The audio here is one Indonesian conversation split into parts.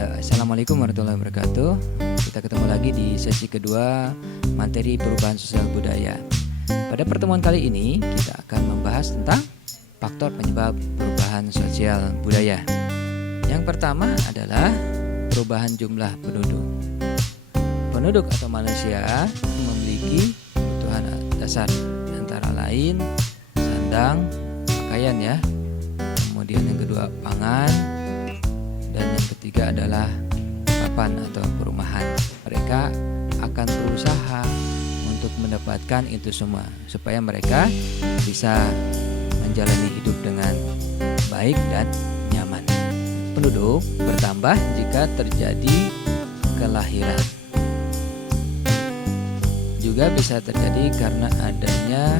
Assalamualaikum warahmatullahi wabarakatuh. Kita ketemu lagi di sesi kedua materi perubahan sosial budaya. Pada pertemuan kali ini kita akan membahas tentang faktor penyebab perubahan sosial budaya. Yang pertama adalah perubahan jumlah penduduk. Penduduk atau manusia memiliki kebutuhan dasar, antara lain sandang, pakaian ya. Kemudian yang kedua pangan, dan yang ketiga adalah papan atau perumahan. Mereka akan berusaha untuk mendapatkan itu semua supaya mereka bisa menjalani hidup dengan baik dan nyaman. Penduduk bertambah jika terjadi kelahiran. Juga bisa terjadi karena adanya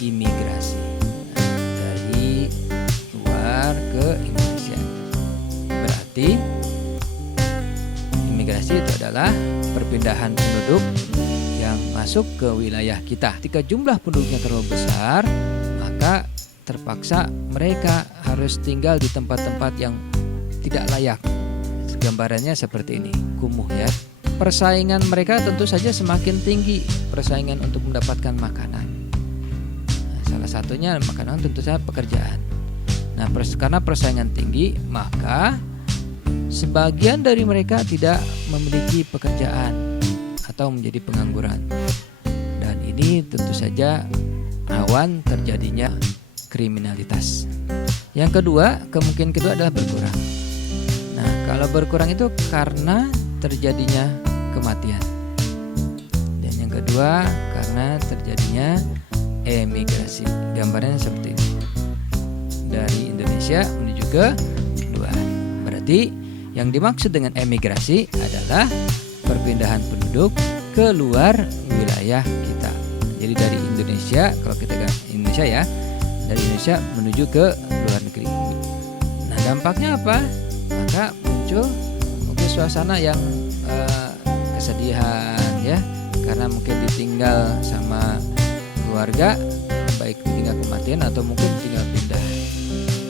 imigrasi dari luar ke Indonesia. Berarti imigrasi itu adalah perpindahan penduduk yang masuk ke wilayah kita. Ketika jumlah penduduknya terlalu besar, maka terpaksa mereka harus tinggal di tempat-tempat yang tidak layak. Gambarannya seperti ini, kumuh ya. Persaingan mereka tentu saja semakin tinggi, persaingan untuk mendapatkan makanan. Salah satunya makanan tentu saja pekerjaan. Nah, karena persaingan tinggi, maka sebagian dari mereka tidak memiliki pekerjaan atau menjadi pengangguran. Dan ini tentu saja rawan terjadinya kriminalitas. Yang kedua, kemungkinan kedua adalah berkurang. Nah, kalau berkurang itu karena terjadinya kematian. Dan yang kedua, karena terjadinya emigrasi. Gambarnya seperti ini. Dari Indonesia menuju ke luar. Berarti yang dimaksud dengan emigrasi adalah perpindahan penduduk ke luar wilayah kita. Jadi dari Indonesia, kalau kita Indonesia ya, dari Indonesia menuju ke luar negeri. Nah, dampaknya apa? Maka muncul mungkin suasana yang kesedihan ya, karena mungkin ditinggal sama keluarga, baik ditinggal kematian atau mungkin tinggal pindah.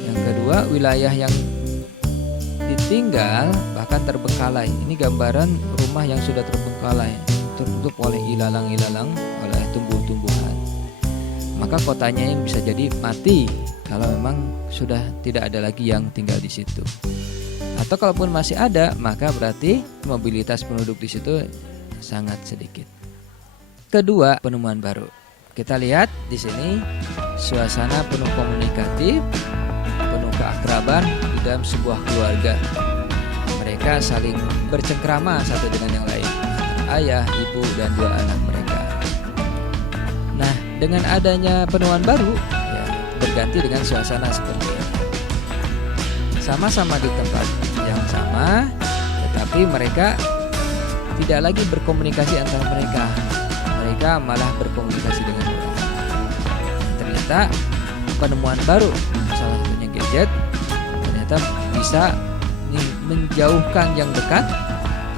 Yang kedua, wilayah yang ditinggal bahkan terbengkalai. Ini gambaran rumah yang sudah terbengkalai, tertutup oleh ilalang-ilalang, oleh tumbuh-tumbuhan. Maka kotanya yang bisa jadi mati kalau memang sudah tidak ada lagi yang tinggal di situ. Atau kalaupun masih ada, maka berarti mobilitas penduduk di situ sangat sedikit. Kedua, penemuan baru. Kita lihat di sini suasana penuh komunikatif, penuh keakraban di dalam sebuah keluarga. Mereka saling bercengkrama satu dengan yang lain, ayah, ibu, dan dua anak mereka. Nah, dengan adanya penemuan baru, ya, berganti dengan suasana seperti ini. Sama-sama di tempat yang sama, tetapi mereka tidak lagi berkomunikasi antara mereka. Mereka malah berkomunikasi dengan orang. Ternyata penemuan baru, salah satunya gadget, ternyata bisa menjauhkan yang dekat,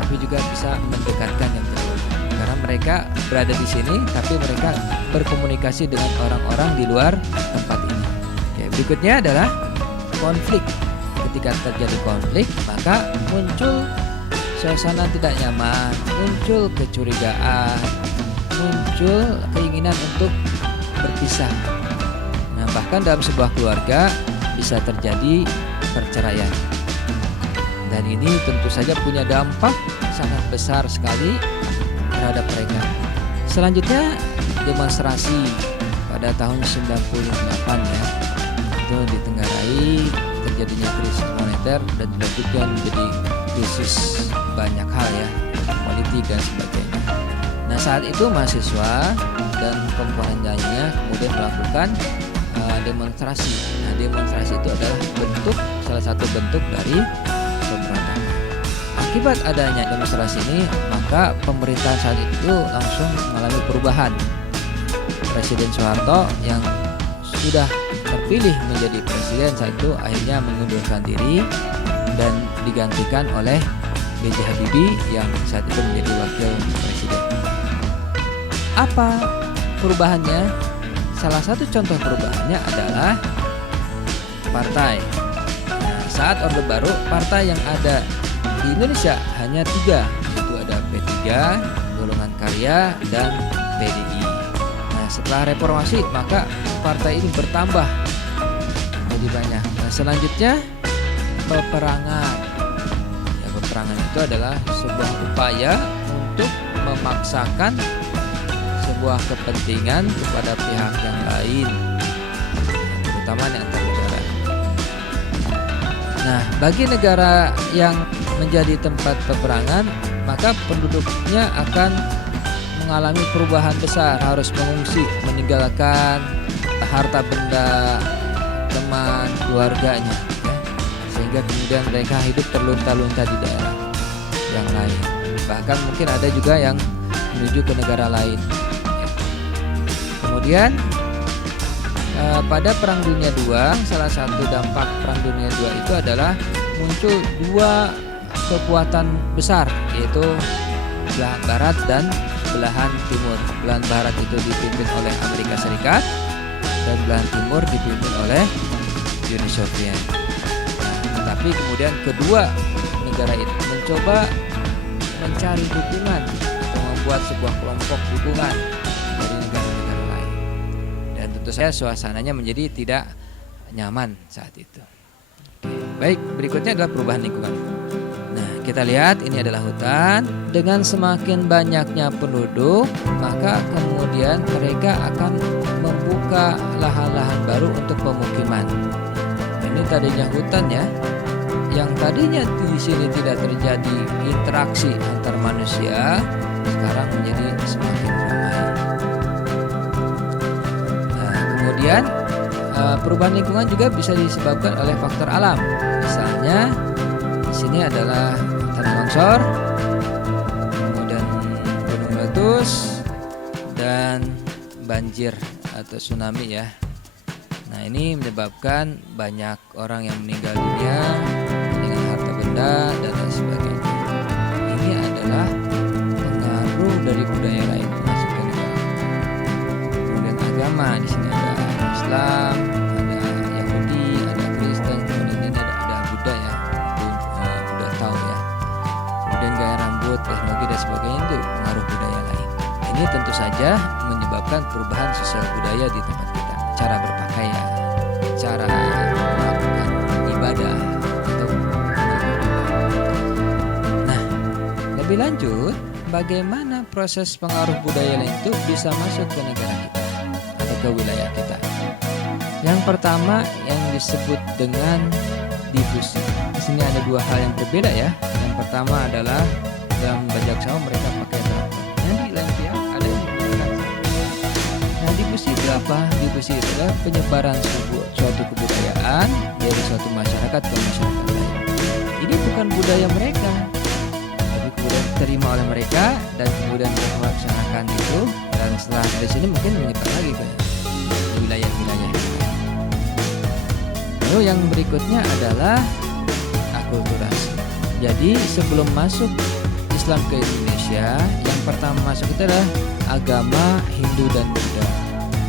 tapi juga bisa mendekatkan yang jauh. Karena mereka berada di sini, tapi mereka berkomunikasi dengan orang-orang di luar tempat ini. Oke, berikutnya adalah konflik. Ketika terjadi konflik, maka muncul suasana tidak nyaman, muncul kecurigaan, muncul keinginan untuk berpisah. Nah, bahkan dalam sebuah keluarga bisa terjadi perceraian. Dan ini tentu saja punya dampak sangat besar sekali terhadap mereka. Selanjutnya, demonstrasi pada tahun 98 ya. Itu ditenggarai terjadinya krisis moneter dan juga menjadi krisis banyak hal ya, politik dan sebagainya. Nah, saat itu mahasiswa dan komponen lainnya kemudian melakukan demonstrasi. Nah, demonstrasi itu adalah salah satu bentuk dari pemberontakan. Akibat adanya demonstrasi ini, maka pemerintahan saat itu langsung mengalami perubahan. Presiden Soeharto yang sudah terpilih menjadi presiden saat itu akhirnya mengundurkan diri dan digantikan oleh B.J. Habibie yang saat itu menjadi wakil presiden. Apa perubahannya? Salah satu contoh perubahannya adalah partai. Nah, saat Orde Baru, partai yang ada di Indonesia hanya 3, yaitu ada P3, Golongan Karya, dan PDI. Nah, setelah reformasi maka partai ini bertambah jadi banyak. Nah, selanjutnya peperangan. Ya, peperangan itu adalah sebuah upaya untuk memaksakan sebuah kepentingan kepada pihak yang lain, terutama di antar negara. Nah, bagi negara yang menjadi tempat peperangan, maka penduduknya akan mengalami perubahan besar, harus mengungsi, meninggalkan harta benda, teman, keluarganya, ya. Sehingga kemudian mereka hidup terlunta-lunta di daerah yang lain. Bahkan mungkin ada juga yang menuju ke negara lain, ya. Kemudian pada Perang Dunia II, salah satu dampak Perang Dunia II itu adalah muncul 2 kekuatan besar, yaitu belahan barat dan belahan timur. Belahan barat itu dipimpin oleh Amerika Serikat dan belahan timur dipimpin oleh Uni Soviet. Tapi kemudian kedua negara itu mencoba mencari dukungan atau membuat sebuah kelompok dukungan dari negara-negara lain. Dan tentu saja suasananya menjadi tidak nyaman saat itu. Baik, berikutnya adalah perubahan lingkungan. Nah, kita lihat ini adalah hutan. Dengan semakin banyaknya penduduk, maka kemudian mereka akan membuka lahan-lahan baru untuk pemukiman. Ini tadinya hutan, ya, yang tadinya di sini tidak terjadi interaksi antar manusia, sekarang menjadi semakin ramai. Nah, kemudian perubahan lingkungan juga bisa disebabkan oleh faktor alam. Misalnya di sini adalah tanah longsor, kemudian gunung meletus, dan banjir atau tsunami, ya. Nah, ini menyebabkan banyak orang yang meninggal dunia dengan harta benda dan lain sebagainya. Ini adalah pengaruh dari budaya lain masuk ke negara. Kemudian agama, di sini ada Islam, ada Yahudi, ada Kristen, kemudian ini ada Buddha, ya, Buddha Tao, ya. Kemudian gaya rambut, teknologi dan sebagainya itu pengaruh budaya lain. Ini tentu saja menyebabkan perubahan sosial budaya di tempat kita. Cara berpakaian, cara melakukan ibadah itu. Nah, lebih lanjut, bagaimana proses pengaruh budaya lain itu bisa masuk ke negara kita atau ke wilayah kita? Yang pertama yang disebut dengan difusi. Di sini ada 2 hal yang berbeda, ya. Yang pertama adalah dalam bajak sawah mereka pakai traktor. Yang di lain pihak ada yang menggunakan. Nah, difusi itu apa? Difusi itu adalah penyebaran suatu kebudayaan dari suatu masyarakat ke masyarakat lain. Ini bukan budaya mereka, tapi kemudian diterima oleh mereka dan kemudian mereka melaksanakan itu, dan setelah dari sini mungkin menyebar lagi ke wilayah-wilayah yang lain. Lalu yang berikutnya adalah akulturasi. Jadi sebelum masuk Islam ke Indonesia, yang pertama masuk itu adalah agama Hindu dan Buddha.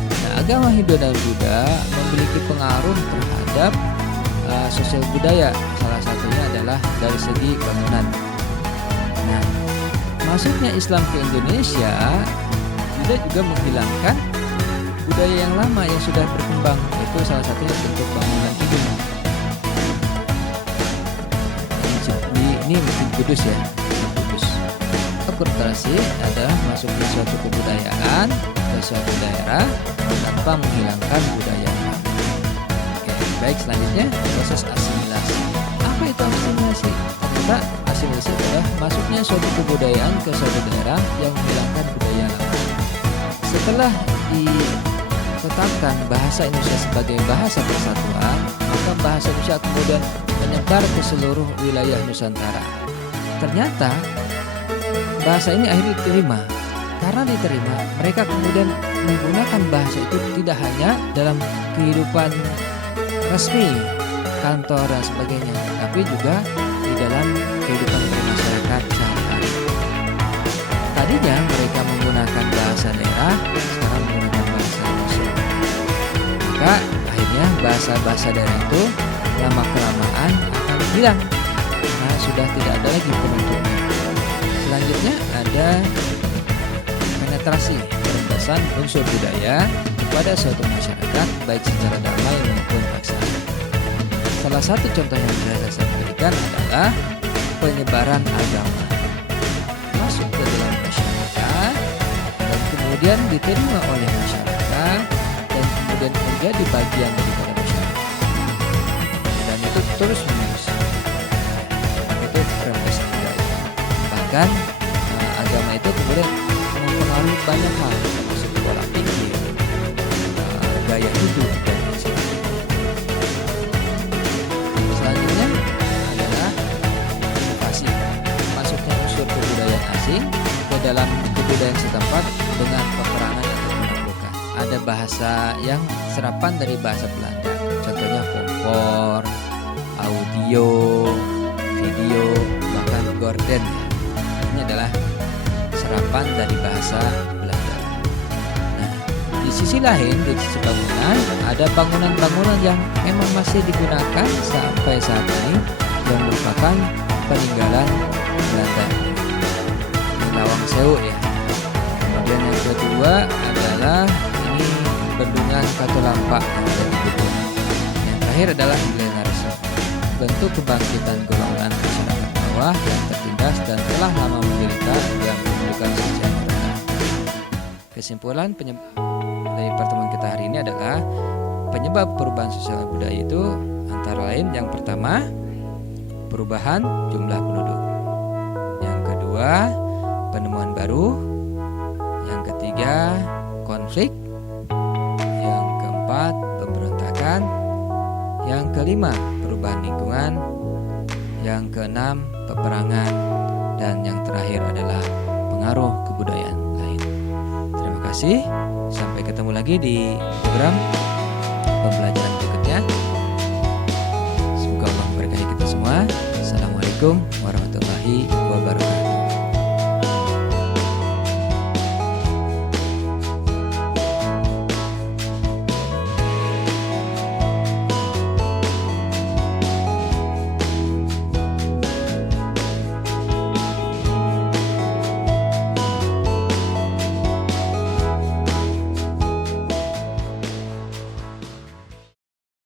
Nah, agama Hindu dan Buddha memiliki pengaruh terhadap sosial budaya. Salah satunya adalah dari segi bangunan. Nah, masuknya Islam ke Indonesia juga menghilangkan budaya yang lama yang sudah berkembang, yaitu salah satunya bentuk bangunan gedung. Ini Masjid Kudus, ya. Kudus. Akulturasi adalah masuk ke suatu kebudayaan ke suatu daerah tanpa menghilangkan budaya lama. Oke, baik, selanjutnya proses asimilasi. Apa itu asimilasi? Ternyata asimilasi adalah masuknya suatu kebudayaan ke suatu daerah yang menghilangkan budaya lama. Setelah ditetapkan bahasa Indonesia sebagai bahasa persatuan, maka bahasa Indonesia kemudian menyebar ke seluruh wilayah Nusantara. Ternyata bahasa ini akhirnya diterima. Karena diterima, mereka kemudian menggunakan bahasa itu tidak hanya dalam kehidupan resmi, kantor dan sebagainya, tapi juga di dalam kehidupan bermasyarakat sehari-hari. Tadinya mereka menggunakan bahasa daerah, sekarang menggunakan bahasa nasional. Maka akhirnya bahasa-bahasa daerah itu lama-kelamaan akan hilang karena sudah tidak ada lagi penunjuknya. Selanjutnya ada penetrasi perembasan unsur budaya kepada suatu masyarakat baik secara damai maupun paksaan. Salah satu contoh yang bisa saya berikan adalah penyebaran agama masuk ke dalam masyarakat dan kemudian diterima oleh masyarakat dan kemudian menjadi bagian daripada masyarakat, dan itu terus menerus. Itu perembasan budaya. Bahkan agama itu kemudian mempengaruhi banyak hal, termasuk pola pikir, gaya hidup, dan sebagainya. Selanjutnya adalah inovasi, masuknya unsur kebudayaan asing ke dalam kebudayaan setempat dengan peperangan atau penaklukan. Ada bahasa yang serapan dari bahasa Belanda, contohnya kompor, audio, video, bahkan gorden. Ini adalah serapan dari bahasa Belanda. Nah, di sisi lain, di sisi bangunan, ada bangunan-bangunan yang memang masih digunakan sampai saat ini yang merupakan peninggalan Belanda. Ini Lawang Sewu ya. Kemudian yang kedua adalah ini Bendungan Katulampa yang ada di Bogor. Yang terakhir adalah Milenarisme, bentuk kebangkitan golongan masyarakat bawah yang tertindas dan telah lama menderita yang memerlukan sejarah rendah. Kesimpulan dari pertemuan kita hari ini adalah penyebab perubahan sosial budaya itu antara lain yang pertama, perubahan jumlah penduduk. Yang kedua, penemuan baru. Yang ketiga, konflik. Yang keempat, pemberontakan. Yang kelima, perubahan lingkungan. Yang keenam, peperangan. Dan yang terakhir adalah pengaruh kebudayaan lain. Terima kasih. Sampai ketemu lagi di program pembelajaran berikutnya. Semoga Allah memberkati kita semua. Assalamualaikum warahmatullahi wabarakatuh.